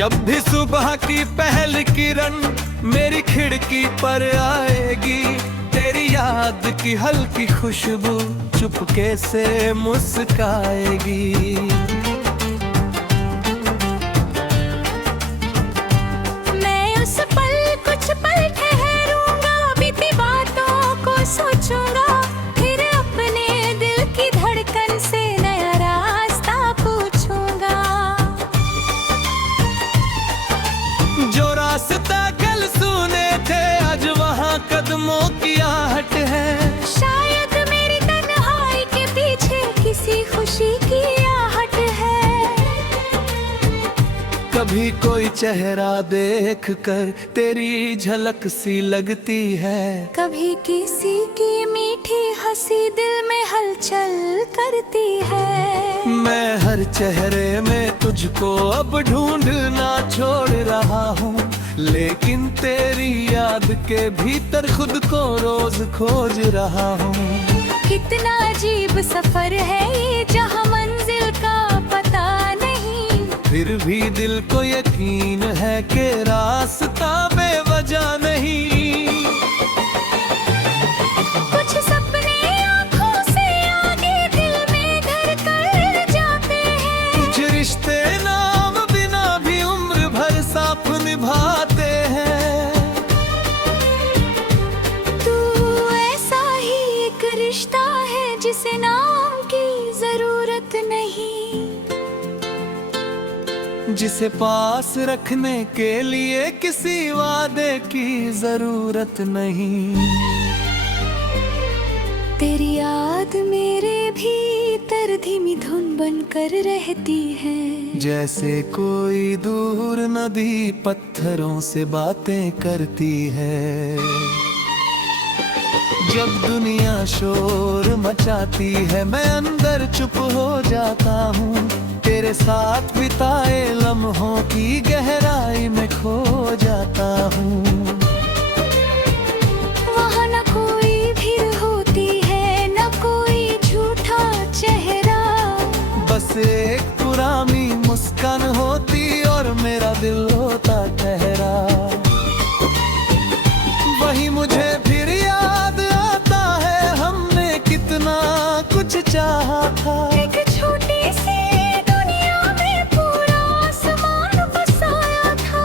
जब भी सुबह की पहली किरण मेरी खिड़की पर आएगी, तेरी याद की हल्की खुशबू चुपके से मुस्काएगी। मैं उस पल कुछ पल ठहरूंगा, बीती बातों को सोचूंगा, फिर अपने दिल की धड़कन से नया रास्ता पूछूंगा। जो रास्ता कल सुने थे आज वहाँ कदमों की आहट है। शायद मेरी तन्हाई के पीछे किसी खुशी की आहट है। कभी कोई चेहरा देख कर तेरी झलक सी लगती है, कभी किसी की मीठी हंसी दिल में हलचल करती है। मैं हर चेहरे में तुझको अब ढूंढना छोड़ रहा हूँ, लेकिन तेरी याद के भीतर खुद को रोज खोज रहा हूँ। कितना अजीब सफर है ये, जहाँ मंजिल का पता नहीं, फिर भी दिल को यकीन है कि रास्ता बेवजह नहीं। कुछ सपने आँखों से आगे दिल में घर कर जाते हैं, कुछ रिश्ते नाम बिना भी उम्र भर साथ निभाते हैं। तू ऐसा ही एक रिश्ता है जिसे नाम की जरूरत नहीं, जिसे पास रखने के लिए किसी वादे की जरूरत नहीं। तेरी याद मेरे भीतर धीमी धुन बनकर रहती है। जैसे कोई दूर नदी पत्थरों से बातें करती है। जब दुनिया शोर मचाती है मैं अंदर चुप हो जाता हूँ, तेरे साथ बिताए लम्हों की गहराई में खो जाता हूँ। वहाँ न कोई भीड़ होती है, न कोई झूठा चेहरा, बस एक पुरानी मुस्कान होती और मेरा दिल होता ठहरा। वही मुझे फिर याद आता है हमने कितना कुछ चाहा था। एक छोटी सी दुनिया में पूरा आसमान बसाया था।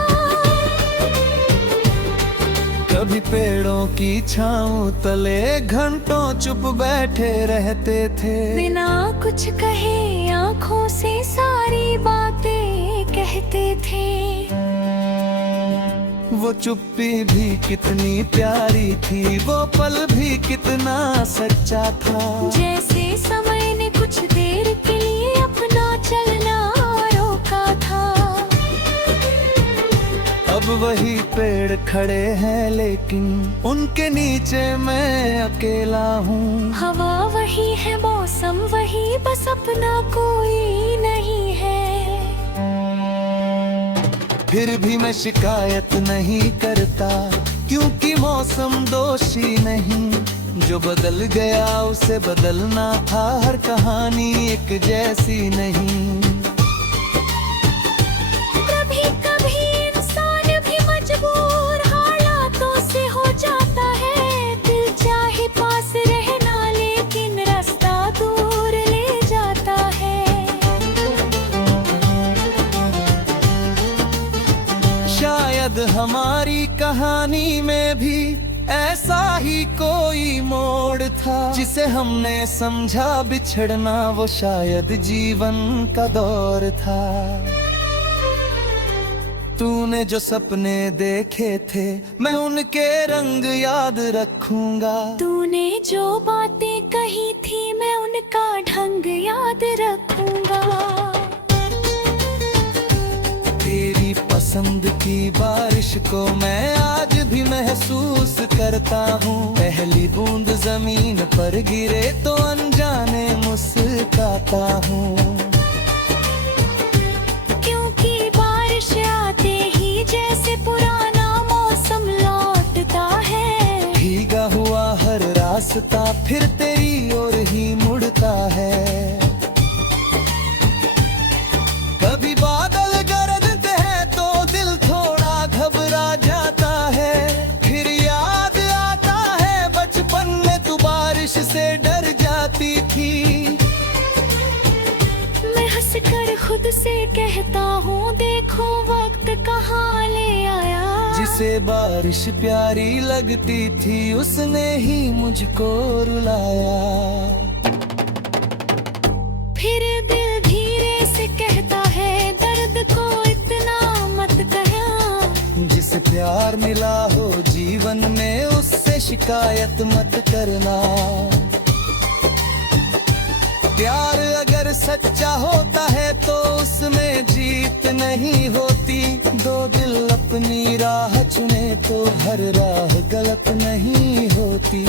कभी पेड़ों की छाँव तले घंटों चुप बैठे रहते थे, बिना कुछ कहे आँखों से सारी बातें कहते थे। वो चुप्पी भी कितनी प्यारी थी, वो पल भी कितना सच्चा था। जैसे समय ने कुछ देर के लिए अपना चलना रोका था। अब वही पेड़ खड़े हैं लेकिन उनके नीचे मैं अकेला हूँ। हवा वही है, मौसम वही, बस अपना कोई नहीं है। फिर भी मैं शिकायत नहीं करता, क्योंकि मौसम दोषी नहीं। जो बदल गया उसे बदलना था, हर कहानी एक जैसी नहीं। कभी कभी इंसान भी मजबूर हालातों से हो जाता है। दिल चाहे पास रहना लेकिन रास्ता दूर ले जाता है। शायद हमारी कहानी में भी ऐसा ही कोई मोड़ था, जिसे हमने समझा बिछड़ना वो शायद जीवन का दौर था। तूने जो सपने देखे थे मैं उनके रंग याद रखूंगा। तूने जो बातें कही थी मैं उनका ढंग याद रखूंगा। तेरी पसंद की बारिश को मैं आज भी महसूस करता हूँ। पहली बूंद जमीन पर गिरे तो अनजाने मुस्कुराता हूँ। क्योंकि बारिश आते ही जैसे पुराना मौसम लौटता है। भीगा हुआ हर रास्ता फिर तेरी ओर ही मुड़ता है। कभी बादल गरजते हैं तो से कहता हूँ देखो वक्त कहाँ ले आया। जिसे बारिश प्यारी लगती थी उसने ही मुझको रुलाया। फिर दिल धीरे से कहता है दर्द को इतना मत कहना। जिसे प्यार मिला हो जीवन में उससे शिकायत मत करना। प्यार अगर सच्चा होता है तो उसमें जीत नहीं होती। दो दिल अपनी राह चुने तो हर राह गलत नहीं होती।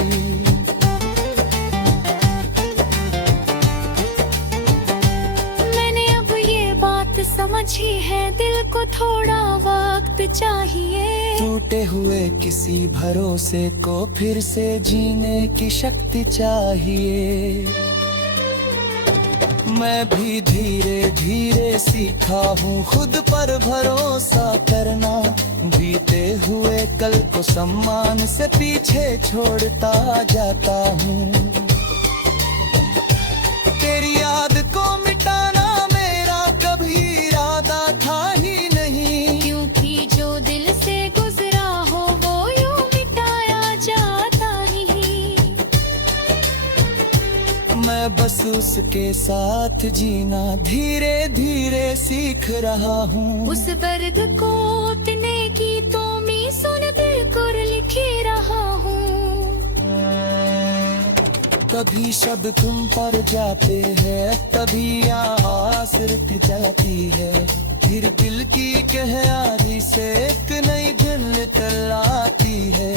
मैंने अब ये बात समझी है दिल को थोड़ा वक्त चाहिए। टूटे हुए किसी भरोसे को फिर से जीने की शक्ति चाहिए। मैं भी धीरे धीरे सीखा हूँ खुद पर भरोसा करना। बीते हुए कल को सम्मान से पीछे छोड़ता जाता हूँ। तेरी याद को मिटाना मेरा कभी इरादा था ही नहीं। क्योंकि जो दिल से गुजरा हो वो यूं मिटाया जाता नहीं। मैं बस उसके साथ जीना धीरे धीरे सीख रहा हूँ। उस दर्द को उतने गीतों में सुन दिल कर लिखे रहा हूँ। कभी शब्द तुम पर जाते हैं कभी आस रुक जाती है। फिर दिल की गहराई से एक नई दिल निकल आती है।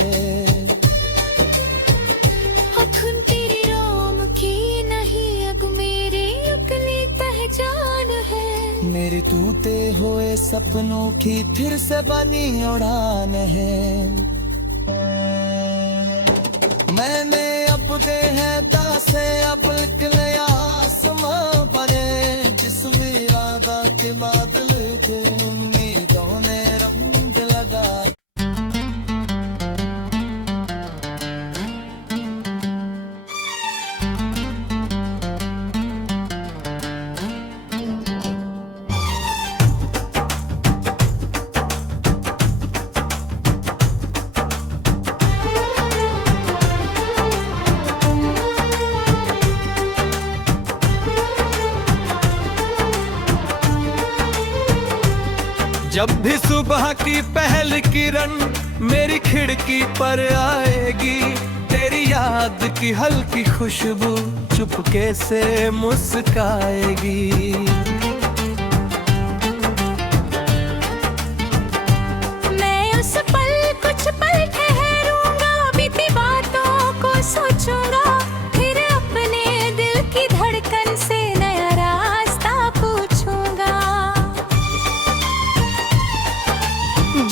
अखुन तेरी राम की नहीं अग मेरी अगली पहचान है। मेरे टूटे हुए सपनों की फिर से बनी उड़ान है। मैंने अब दे हैं दासे अब निकले आसमां परे। जिस इरादा के बादल थे उम्मीदों ने रंग लगा। जब भी सुबह की पहल किरण मेरी खिड़की पर आएगी। तेरी याद की हल्की खुशबू चुपके से मुस्काएगी। मैं उस पल कुछ पल ठहरूंगा बीती बातों को सोचूंगा। फिर अपने दिल की धड़कन से नया रास्ता पूछूंगा।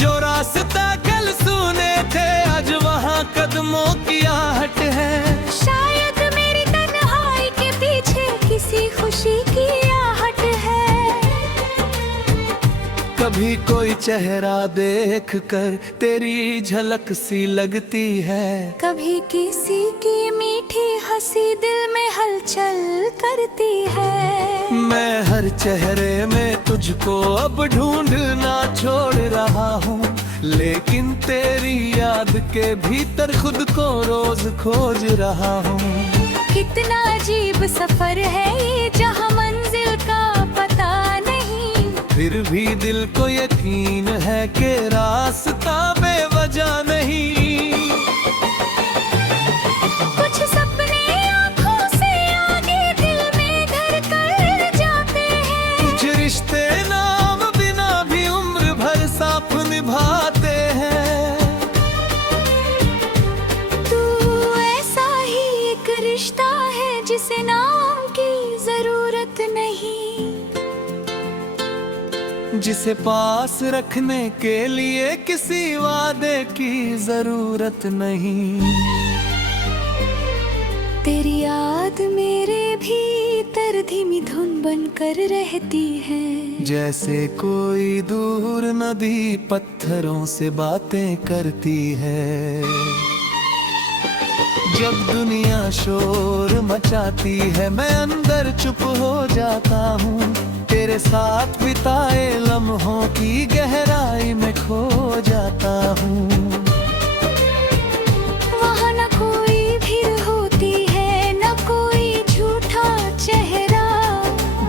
जो रास्ता कल सुने थे आज वहाँ कदमों की आहट है। शायद मेरी तन्हाई के पीछे किसी खुशी की आहट है। कभी कोई चेहरा देख कर तेरी झलक सी लगती है। कभी किसी की मीठी हंसी दिल में हलचल करती है। मैं हर चेहरे में तुझको अब ढूंढना छोड़ रहा हूँ। लेकिन तेरी याद के भीतर खुद को रोज खोज रहा हूँ। कितना अजीब सफर है ये जहाँ मंजिल का पता नहीं। फिर भी दिल को यकीन है कि रास्ता बेवजह नहीं। कुछ सपने आँखों से आगे दिल में घर कर जाते हैं। कुछ रिश्ते नाम बिना भी उम्र भर साथ निभाते हैं। तू ऐसा ही एक रिश्ता है जिसे नाम की जरूरत नहीं। जिसे पास रखने के लिए किसी वादे की जरूरत नहीं। तेरी याद मेरे भीतर धीमी धुन बनकर रहती है। जैसे कोई दूर नदी पत्थरों से बातें करती है। जब दुनिया शोर मचाती है मैं अंदर चुप हो जाता हूँ। तेरे तेरे साथ बिताए लम्हों की गहराई में खो जाता हूँ। वहाँ न कोई भीड़ होती है, न कोई झूठा चेहरा,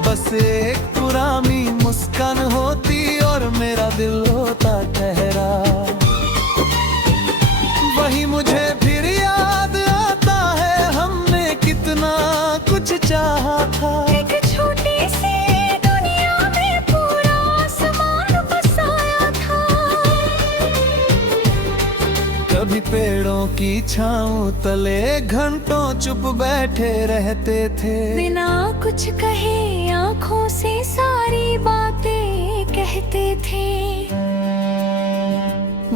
बस एक पुरानी मुस्कान होती और मेरा दिल होता ठहरा। वही मुझे फिर याद आता है, हमने कितना कुछ चाहा था। एक छोटी सी दुनिया में पूरा आसमान बसाया था। कभी पेड़ों की छाँव तले घंटों चुप बैठे रहते थे। बिना कुछ कहे आँखों से सारी बातें कहते थे।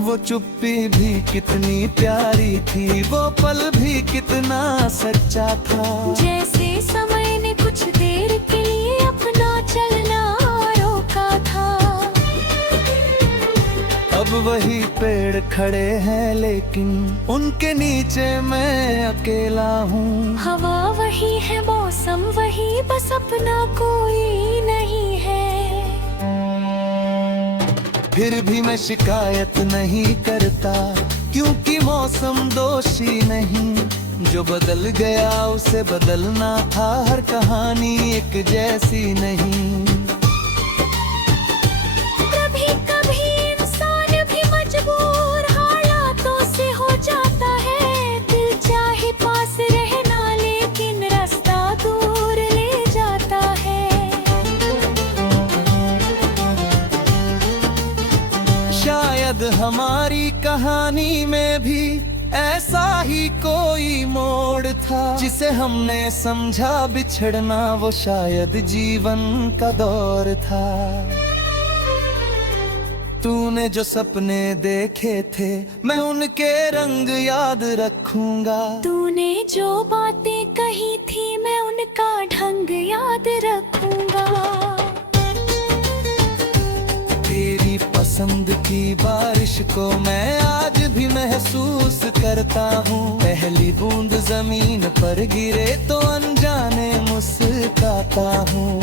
वो चुप्पी भी कितनी प्यारी थी, वो पल भी कितना सच्चा था। जैसे समय ने कुछ देर के लिए अपना चलना रोका था। अब वही पेड़ खड़े हैं लेकिन उनके नीचे मैं अकेला हूँ। हवा वही है, मौसम वही, बस अपना कोई नहीं है। फिर भी मैं शिकायत नहीं करता, क्योंकि मौसम दोषी नहीं। जो बदल गया उसे बदलना था, हर कहानी एक जैसी नहीं। कभी कभी इंसान भी मजबूर हालातों से हो जाता है। दिल चाहे पास रहना लेकिन रास्ता दूर ले जाता है। शायद हमारी कहानी में भी ऐसा ही कोई मोड़ था, जिसे हमने समझा बिछड़ना वो शायद जीवन का दौर था। तूने जो सपने देखे थे मैं उनके रंग याद रखूंगा। तूने जो बातें कही थी मैं उनका ढंग याद रखूंगा। तेरी पसंद की बारिश को मैं आज भी महसूस करता हूँ। पहली बूंद जमीन पर गिरे तो अनजाने मुस्कुराता हूँ।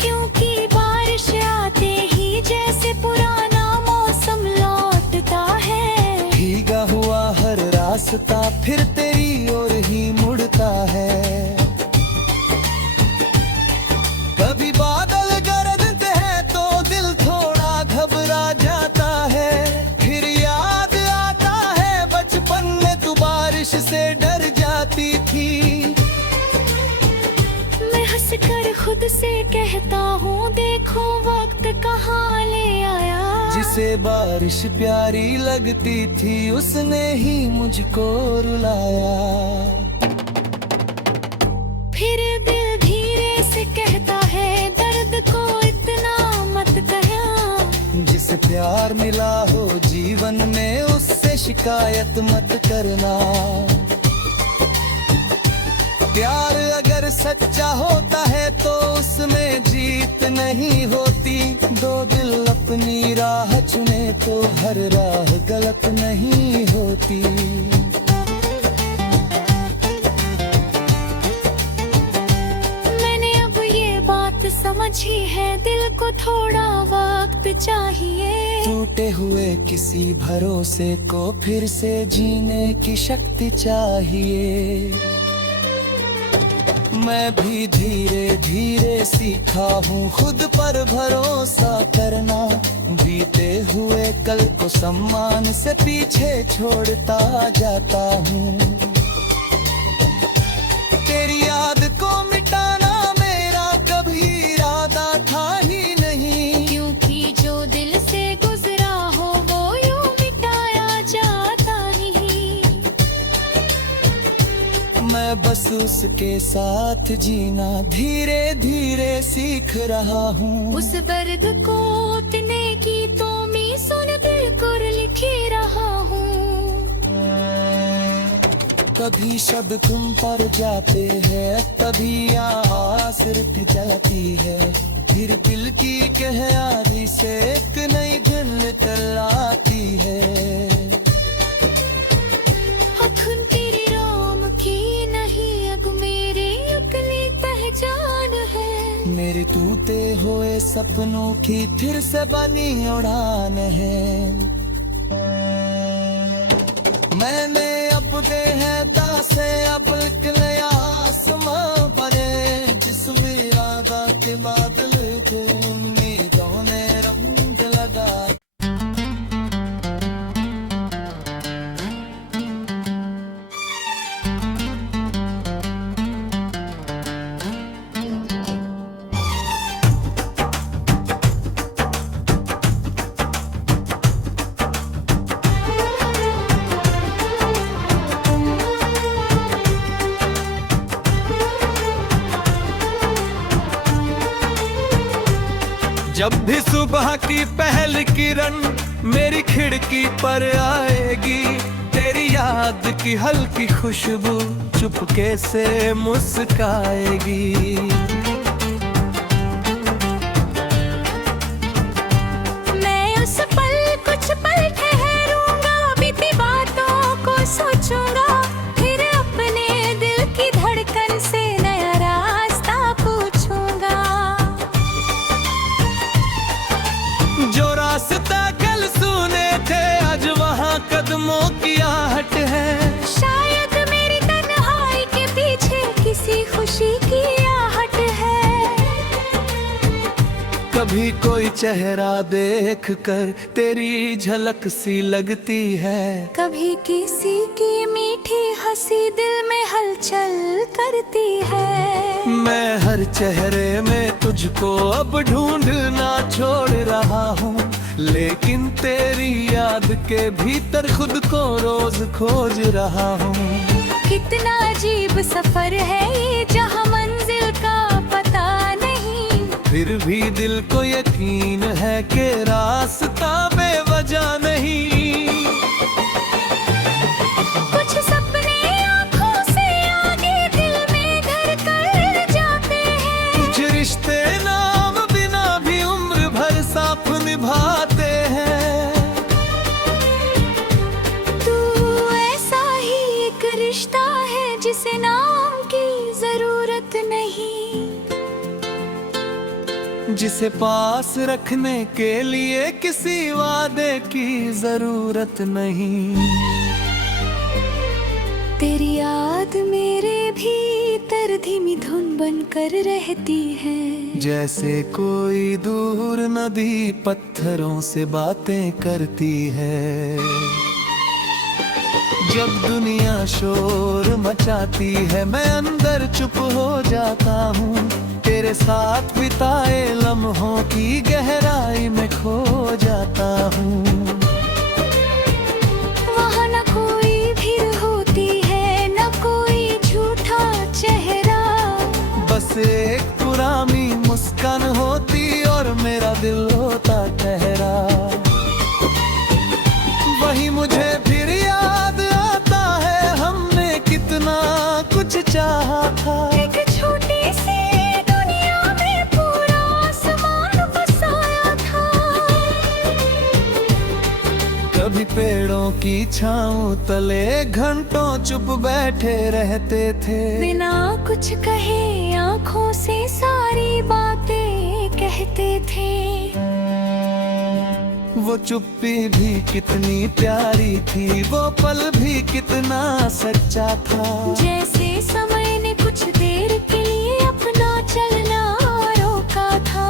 क्योंकि बारिश आते ही जैसे पुराना मौसम लौटता है। भीगा हुआ हर रास्ता फिर तेरी ओर ही मुड़ता है। कभी बादल गरजते हैं तो दिल थोड़ा घबरा जाता है। फिर याद आता है बचपन में तू बारिश से डर जाती थी। मैं हंसकर खुद से कहता हूँ देखो वक्त कहाँ ले आया। जिसे बारिश प्यारी लगती थी उसने ही मुझको रुलाया। फिर दिल धीरे से कहता है दर्द को इतना मत कहना। जिसे प्यार मिला हो जीवन में उससे शिकायत मत करना। प्यार अगर सच्चा होता है तो उसमें जीत नहीं होती। दो दिल अपनी राह चुने तो हर राह गलत नहीं होती। मैंने अब ये बात समझी है, दिल को थोड़ा वक्त चाहिए। टूटे हुए किसी भरोसे को फिर से जीने की शक्ति चाहिए। मैं भी धीरे धीरे सीखा हूँ खुद पर भरोसा करना। बीते हुए कल को सम्मान से पीछे छोड़ता जाता हूँ। तेरी याद को मिटाना मेरा कभी इरादा था ही नहीं। क्योंकि जो दिल से गुजरा हो वो यूं मिटाया जाता नहीं। मैं बस उसके साथ जीना धीरे धीरे सीख रहा हूँ। उस दर्द को अपने गीतों में सुन बिल्कुल लिखे रहा हूँ। कभी शब्द तुम पर जाते हैं तभी आस रुक जाती है। फिर दिल की गहराई से एक नई धुन निकल आती है। अखुन तेरे राम की नहीं अग मेरी अगली पहचान है। सपनों की फिर से बनी उड़ान है। मैंने अब दे हैं दासे अब निकले आसमां परे, जिसमें इरादा के बादल को उम्मीदों ने रंग लगा। जब भी सुबह की पहली किरण मेरी खिड़की पर आएगी, तेरी याद की हल्की खुशबू चुपके से मुस्काएगी। मैं उस पल कुछ पल ठहरूंगा, बीती बातों को सोचूंगा, फिर अपने दिल की धड़कन से नया रास्ता पूछूंगा। जो रास्ता कल सुने थे आज वहाँ कदमों की आहट है। शायद मेरी तन्हाई के पीछे किसी खुशी की आहट है। कभी कोई चेहरा देख कर तेरी झलक सी लगती है, कभी किसी की मीठी हंसी दिल में हलचल करती है। मैं हर चेहरे में तुझको अब ढूंढना छोड़ रहा हूँ, लेकिन तेरी याद के भीतर खुद को रोज खोज रहा हूँ। कितना अजीब सफर है ये जहाँ मंजिल का पता नहीं, फिर भी दिल को यकीन है कि रास्ता बेवजह नहीं। कुछ सपने आँखों से आगे दिल में घर कर जाते हैं, कुछ रिश्ते नाम बिना भी उम्र भर साथ निभाते हैं। तू ऐसा ही एक रिश्ता है जिसे नाम की जरूरत नहीं, जिसे पास रखने के लिए किसी वादे की जरूरत नहीं। तेरी याद मेरे भीतर धीमी धुन बनकर रहती है, जैसे कोई दूर नदी पत्थरों से बातें करती है। जब दुनिया शोर मचाती है मैं अंदर चुप हो जाता हूँ, तेरे साथ बिताए लम्हों की गहराई में खो जाता हूँ। वहाँ न कोई भीड़ होती है न कोई झूठा चेहरा, बस एक पुरानी मुस्कान होती और मेरा दिल होता ठहरा। वही मुझे फिर याद आता है हमने कितना कुछ चाहा था। एक छोटी सी दुनिया में पूरा आसमान बसाया था। कभी पेड़ों की छाँव तले घंटों चुप बैठे रहते थे, बिना कुछ कहे आँखों से सारी बातें कहते थे। वो चुप्पी भी कितनी प्यारी थी, वो पल भी कितना सच्चा था। जैसे समय ने कुछ देर के लिए अपना चलना रोका था।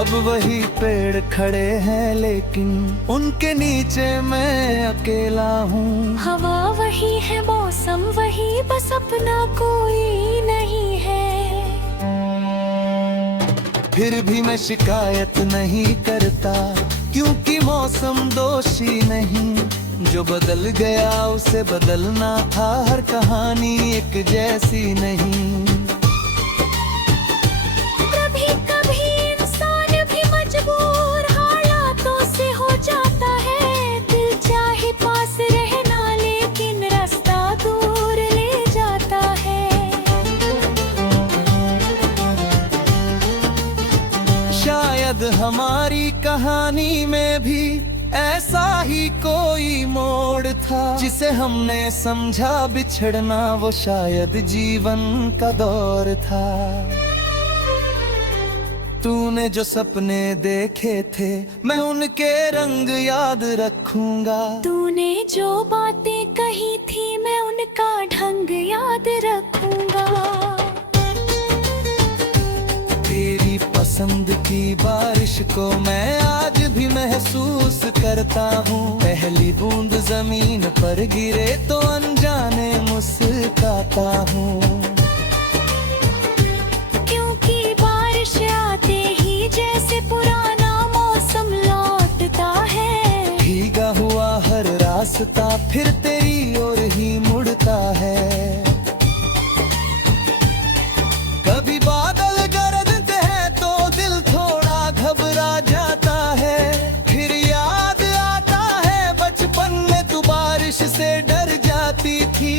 अब वही पेड़ खड़े हैं लेकिन उनके नीचे मैं अकेला हूँ। हवा वही है मौसम वही, बस अपना कोई नहीं है। फिर भी मैं शिकायत नहीं करता क्योंकि मौसम दोषी नहीं। जो बदल गया उसे बदलना था, हर कहानी एक जैसी नहीं। कभी कभी इंसान भी मजबूर हालातों से हो जाता है। दिल चाहे पास रहना लेकिन रास्ता दूर ले जाता है। शायद हमारी कहानी में भी ऐसा ही कोई मोड़ था, जिसे हमने समझा बिछड़ना वो शायद जीवन का दौर था। तूने जो सपने देखे थे मैं उनके रंग याद रखूंगा। तूने जो बातें कही थी मैं उनका ढंग याद रखूंगा। तेरी पसंद की बारिश को मैं आज भी महसूस करता हूँ। पहली बूंद जमीन पर गिरे तो अनजाने मुस्कुराता हूँ। क्योंकि बारिश आते ही जैसे पुराना मौसम लौटता है। भीगा हुआ हर रास्ता फिर तेरी ओर ही मुड़ता है। कभी बादल गरजते हैं तो दिल थोड़ा घबरा जाता है। फिर याद आता है बचपन में तू बारिश से डर जाती थी।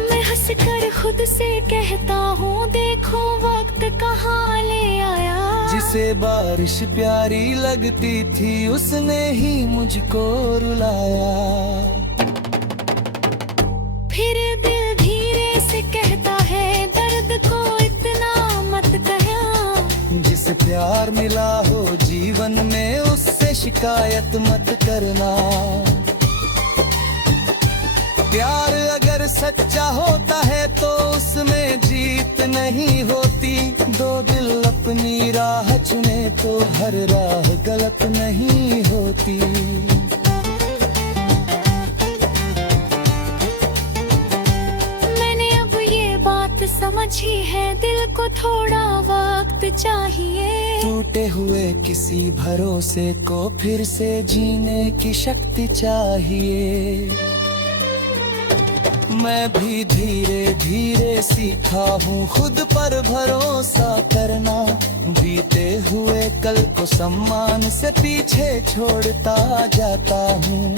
मैं हंसकर खुद से कहता हूँ देखो वक्त कहाँ ले आया। जिसे बारिश प्यारी लगती थी उसने ही मुझको रुलाया। फिर दिल धीरे से कहता है दर्द को इतना मत कहना। जिसे प्यार मिला हो जीवन में उससे शिकायत मत करना। प्यार अगर सच्चा होता है तो उसमें जीत नहीं होती। दो दिल अपनी राह चुने तो हर राह गलत नहीं होती। मैंने अब ये बात समझी है दिल को थोड़ा वक्त चाहिए। टूटे हुए किसी भरोसे को फिर से जीने की शक्ति चाहिए। मैं भी धीरे धीरे सीखा हूँ खुद पर भरोसा करना। बीते हुए कल को सम्मान से पीछे छोड़ता जाता हूँ।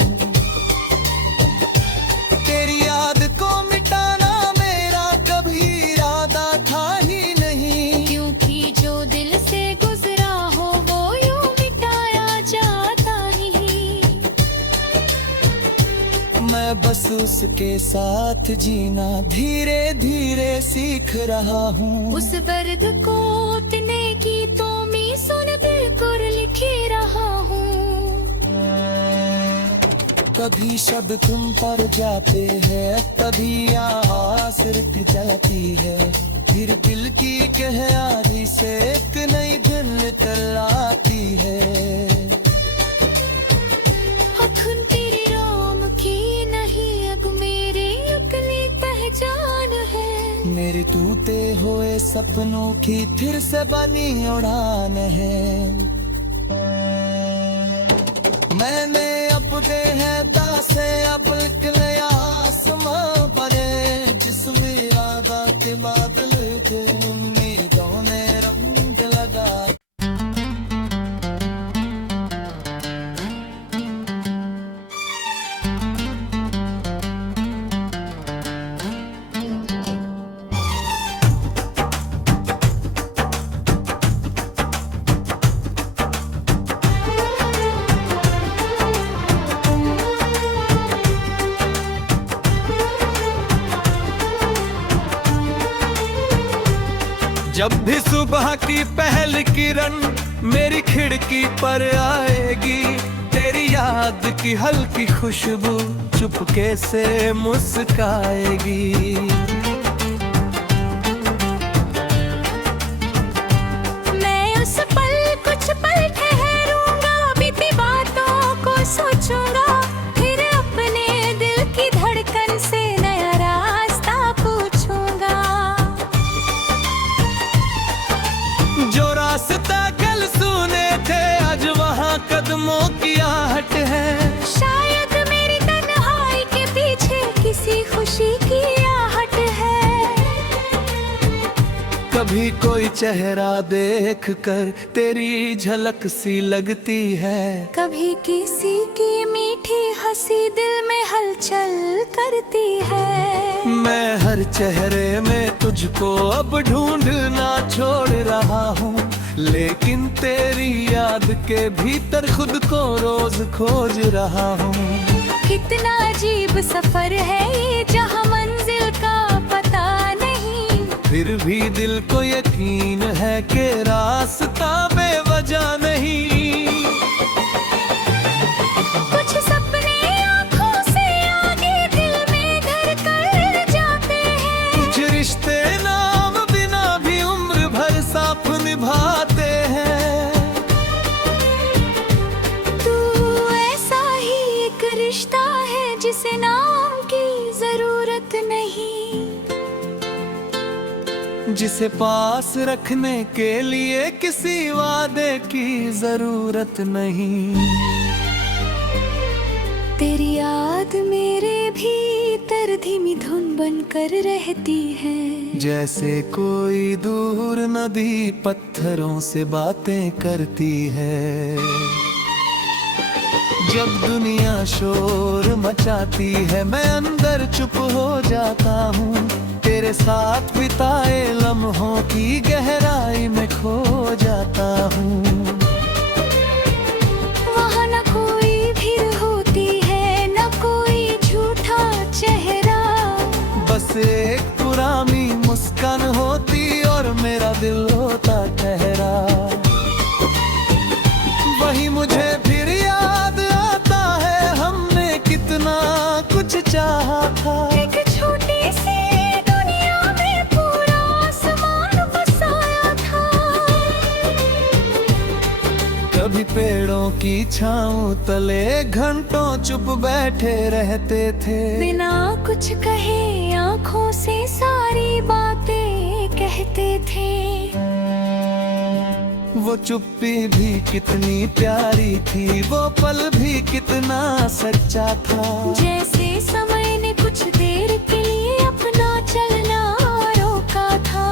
तेरी याद को मिटाना मेरा कभी इरादा था ही नहीं। क्योंकि जो दिल से गुजरा हो वो यूं मिटाया जाता नहीं। मैं बस उसके साथ जीना धीरे धीरे सीख रहा हूँ। उस दर्द को अपने गीतों में सुन बिल्कुल लिखे रहा हूँ। कभी शब्द तुम पर जाते हैं कभी आस रुक जाती है। फिर दिल की गहराई से एक नई दिल निकल आती है। अखुन तेरी राम की नहीं अब मेरी अपनी पहचान है। मेरे टूटे हुए सपनों की फिर से बनी उड़ान है। मैंने अब दे हैं दासे अब निकले आसमां परे। जिसमें इरादा के बादल थे उम्मीदों ने रंग लगा। जब भी सुबह की पहली किरण मेरी खिड़की पर आएगी। तेरी याद की हल्की खुशबू चुपके से मुस्काएगी। मैं उस पल कुछ पल ठहरूंगा बीती बातों को सोचूंगा। फिर अपने दिल की धड़कन से नया रास्ता पूछूंगा। जो रास्ता कल सुने थे आज वहाँ कदमों की आहट है। शायद मेरी तन्हाई के पीछे किसी खुशी की आहट है। कभी कोई चेहरा देख कर तेरी झलक सी लगती है। कभी किसी की मीठी हंसी दिल में हलचल करती है। मैं हर चेहरे में तुझको अब ढूंढना छोड़ रहा हूँ। लेकिन तेरी याद के भीतर खुद को रोज खोज रहा हूँ। कितना अजीब सफर है ये जहाँ मंजिल का पता नहीं। फिर भी दिल को यकीन है कि रास्ता बेवजह नहीं। कुछ सपने आँखों से आगे दिल में घर कर जाते हैं। कुछ रिश्ते नाम बिना भी उम्र भर साथ निभाते हैं। तू ऐसा ही एक रिश्ता है जिसे नाम की जरूरत नहीं, जिसे पास रखने के लिए किसी वादे की जरूरत नहीं। तेरी याद मेरे भीतर धीमी धुन बनकर रहती है। जैसे कोई दूर नदी पत्थरों से बातें करती है। जब दुनिया शोर मचाती है मैं अंदर चुप हो जाता हूँ। तेरे साथ बिताए लम्हों की गहराई में खो जाता हूँ। वहाँ न कोई भीड़ होती है न कोई झूठा चेहरा, बस एक पुरानी मुस्कान होती और मेरा दिल होता ठहरा। वही मुझे फिर याद आता है हमने कितना कुछ चाहा था। एक छोटी सी दुनिया में पूरा आसमान बसाया था। कभी पेड़ों की छाँव तले घंटों चुप बैठे रहते थे। बिना कुछ कहे आँखों से सारी बातें कहते थे। वो चुप्पी भी कितनी प्यारी थी, वो पल भी कितना सच्चा था। जैसे समय ने कुछ देर के लिए अपना चलना रोका था।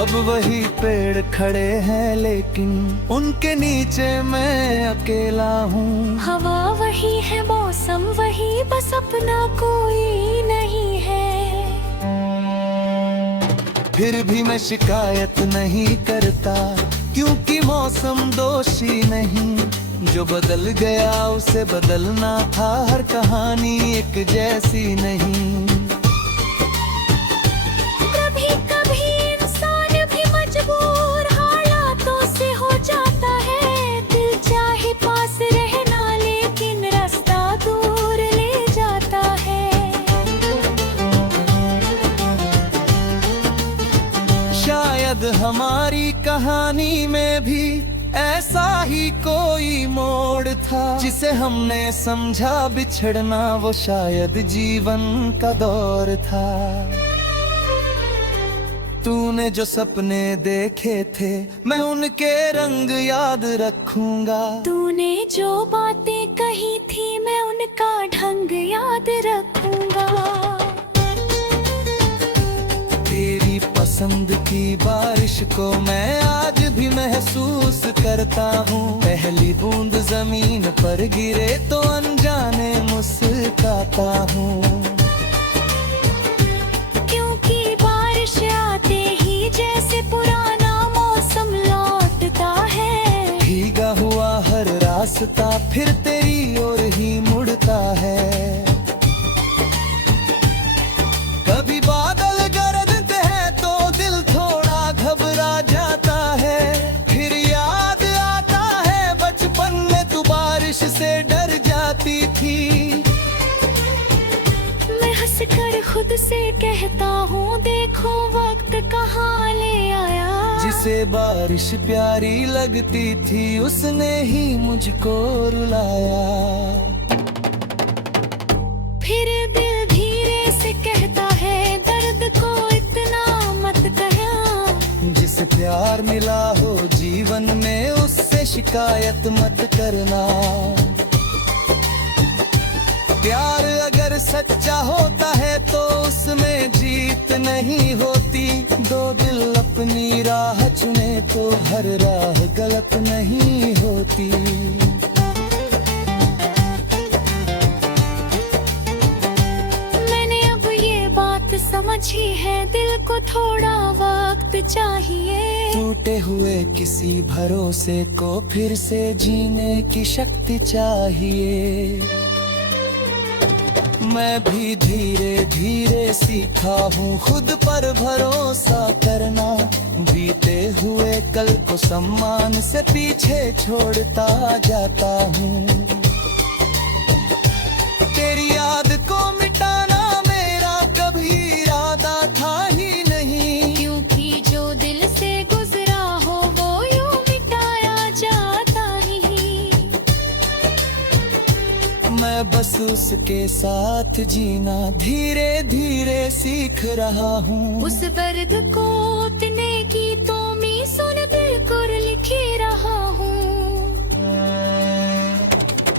अब वही पेड़ खड़े हैं लेकिन उनके नीचे मैं अकेला हूँ। हवा वही है मौसम वही, बस अपना कोई नहीं है। फिर भी मैं शिकायत नहीं करता क्योंकि मौसम दोषी नहीं। जो बदल गया उसे बदलना था, हर कहानी एक जैसी नहीं। कभी कभी इंसान भी मजबूर हालातों से हो जाता है। दिल चाहे पास रहना लेकिन रास्ता दूर ले जाता है। शायद हमारी कहानी में भी ऐसा ही कोई मोड़ था, जिसे हमने समझा बिछड़ना वो शायद जीवन का दौर था। तूने जो सपने देखे थे मैं उनके रंग याद रखूंगा। तूने जो बातें कही थी मैं उनका ढंग याद रखूंगा। तेरी पसंद की बारिश को मैं आज भी महसूस करता हूँ। पहली बूंद जमीन पर गिरे तो अनजाने मुस्कुराता हूँ। क्योंकि बारिश आते ही जैसे पुराना मौसम लौटता है। भीगा हुआ हर रास्ता फिर तेरी ओर ही मुड़ता है। कभी बादल गरजते हैं तो दिल थोड़ा घबरा जाता है। फिर याद आता है बचपन में तू बारिश से डर जाती थी। मैं हंसकर खुद से कहता हूँ देखो वक्त कहाँ ले आया। जिसे बारिश प्यारी लगती थी उसने ही मुझको रुलाया। फिर दिल धीरे से कहता है दर्द को इतना मत कहना। जिसे प्यार मिला हो जीवन में उससे शिकायत मत करना। प्यार अगर सच्चा होता है तो उसमें जीत नहीं होती। दो दिल अपनी राह चुने तो हर राह गलत नहीं होती। मैंने अब ये बात समझी है दिल को थोड़ा वक्त चाहिए। टूटे हुए किसी भरोसे को फिर से जीने की शक्ति चाहिए। मैं भी धीरे धीरे सीखा हूँ खुद पर भरोसा करना, बीते हुए कल को सम्मान से पीछे छोड़ता जाता हूँ। तेरी याद को मिटाना मेरा कभी इरादा था ही नहीं, क्योंकि जो दिल से गुजरा हो वो यूं मिटाया जाता नहीं। मैं बस उसके साथ जीना धीरे धीरे सीख रहा हूँ। उस दर्द को उतने गीतों में सुन बिल्कुल लिखे रहा हूँ।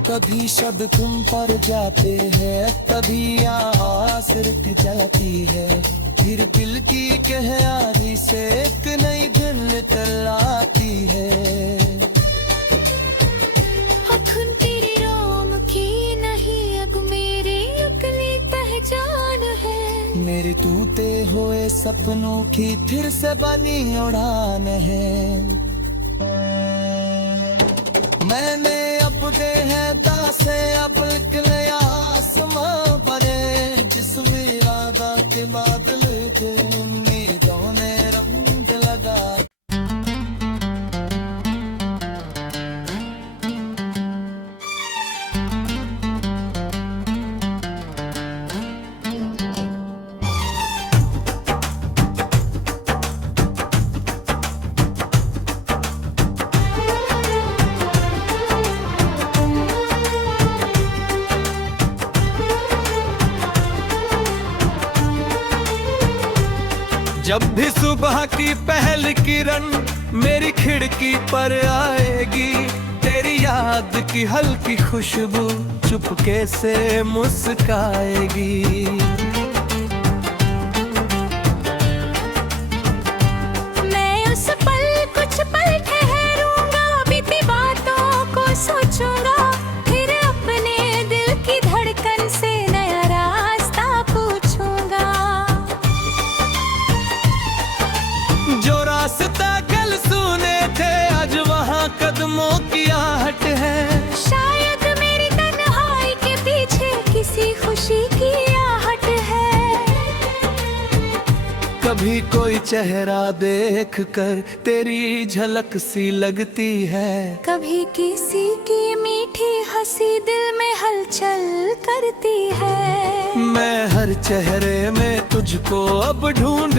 कभी शब्द तुम पर जाते हैं, कभी आस रुक जाती है, फिर दिल की गहराई से एक नई धुन तलाती है। अखुन तेरी राम की नहीं, अग मेरे अगली पहचान है। मेरे टूटे हुए सपनों की फिर से बनी उड़ान है। मैंने अब दे हैं दासे, अब निकले आसमां परे, जिस इरादा के बादल के उम्मीदों ने रंग लगा। जब भी सुबह की पहली किरण मेरी खिड़की पर आएगी, तेरी याद की हल्की खुशबू चुपके से मुस्काएगी। मैं उस पल कुछ पल ठहरूंगा, बीती बातों को सोचूंगा, फिर अपने दिल की धड़कन से नया रास्ता पूछूंगा। जो रास्ता कल सुने थे आज वहाँ कदमों की आहट है। शायद मेरी तन्हाई के पीछे किसी खुशी की आहट है। कभी कोई चेहरा देख कर तेरी झलक सी लगती है, कभी किसी की मीठी हंसी दिल में हलचल करती है। मैं हर चेहरे में तुझको अब ढूंढ